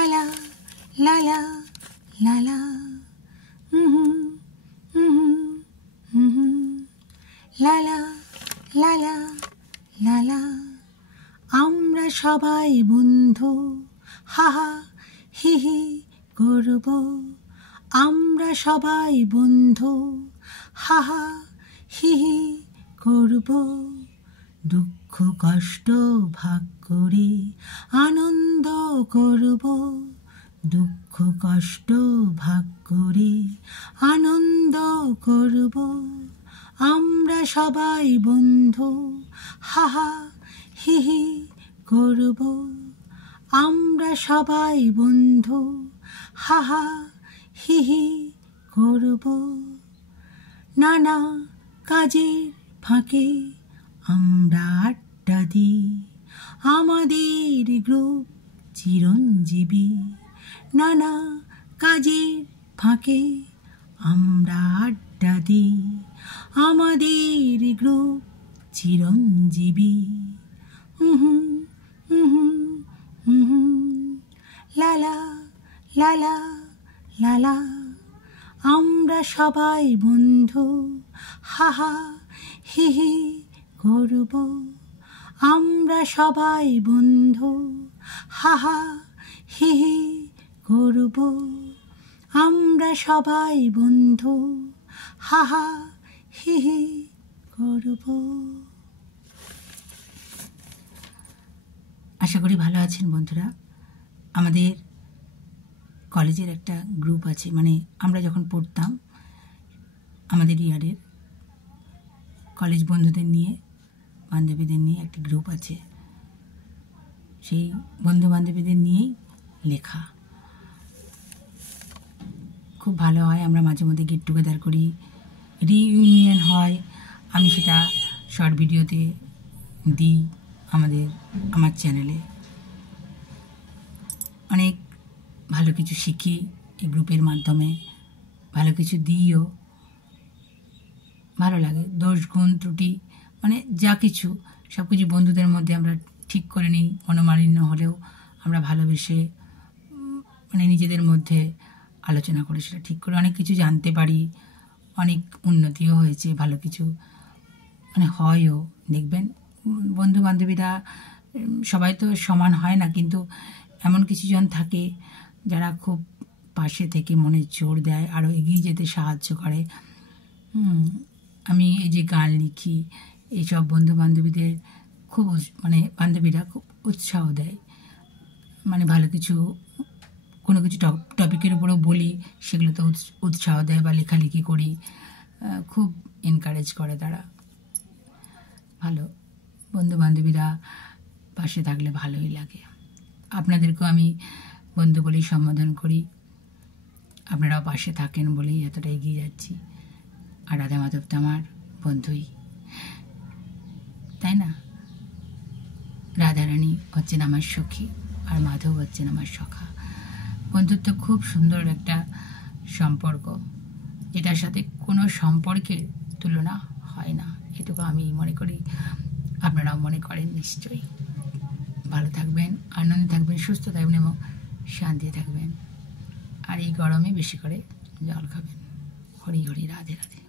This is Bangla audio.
la la la la la la la la la la la la আমরা সবাই বন্ধু হাহা হি হি করব আমরা সবাই বন্ধু হাহা হি হি করব দুঃখ কষ্ট ভাগ করে আনন্দ করব দুঃখ কষ্ট ভাগ করে আনন্দ করব আমরা সবাই বন্ধু হাহা হি হি করব আমরা সবাই বন্ধু হাহা হি হি করব নানা কাজের ফাঁকে আমরা আড্ডা দিই আমাদের গ্রুপ চিরঞ্জীবী নানা কাজের ফাঁকে আমরা আড্ডা দিই আমাদের গ্রুপ চিরঞ্জীবী লালা লালা লালা আমরা সবাই বন্ধু হাহা হি হি করব আমরা সবাই বন্ধু হাহা হি হি করব আমরা সবাই বন্ধু হাহা হি হি করব। আশা করি ভালো আছেন বন্ধুরা। আমাদের কলেজের একটা গ্রুপ আছে, মানে আমরা যখন পড়তাম আমাদের ইয়ারের কলেজ বন্ধুদের নিয়ে বান্ধবীদের নিয়ে একটা গ্রুপ আছে, সেই বন্ধু বান্ধবীদের নিয়েই লেখা। খুব ভালো হয়, আমরা মাঝে মধ্যে গেট টুগেদার করি, রিইউনিয়ন হয়, আমি সেটা শর্ট ভিডিওতে দিই আমার চ্যানেলে। অনেক ভালো কিছু শিখি এই গ্রুপের মাধ্যমে, ভালো কিছু দিইও, ভালো লাগে। দোষ গুণ ত্রুটি মানে যা কিছু সব কিছু বন্ধুদের মধ্যে আমরা ঠিক করে নিই, মনোমালিন্য হলেও আমরা ভালোবেসে মানে নিজেদের মধ্যে আলোচনা করে সেটা ঠিক করে অনেক কিছু জানতে পারি, অনেক উন্নতিও হয়েছে, ভালো কিছু মানে হয়ও। দেখবেন বন্ধু বান্ধবীরা সবাই তো সমান হয় না, কিন্তু এমন কিছুজন থাকে যারা খুব পাশে থেকে মনে জোর দেয়, আরও এগিয়ে যেতে সাহায্য করে। আমি এই যে গান লিখি, এইসব বন্ধু বান্ধবীদের খুব মানে বান্ধবীরা খুব উৎসাহ দেয়, মানে ভালো কিছু কোনো কিছু টপিকের উপরেও বলি সেগুলোতে উৎসাহ দেয়, বা লেখালেখি করি খুব এনকারেজ করে তারা। ভালো বন্ধু বান্ধবীরা পাশে থাকলে ভালোই লাগে। আপনাদেরকেও আমি বন্ধু বলেই সম্বোধন করি, আপনারাও পাশে থাকেন বলেই এতটা এগিয়ে যাচ্ছি। আর রাধা মাধব তো আমার বন্ধুই, তাই না? রাধারানী হচ্ছেন আমার সখী আর মাধব হচ্ছেন আমার সখা। বন্ধুত্ব খুব সুন্দর একটা সম্পর্ক, এটার সাথে কোনো সম্পর্কের তুলনা হয় না, এটুকু আমি মনে করি, আপনারাও মনে করেন নিশ্চয়ই। ভালো থাকবেন, আনন্দে থাকবেন, সুস্থ থাকবেন এবং শান্তিতে থাকবেন। আর এই গরমে বেশি করে জল খাবেন। হরি হরি, রাধে রাধে।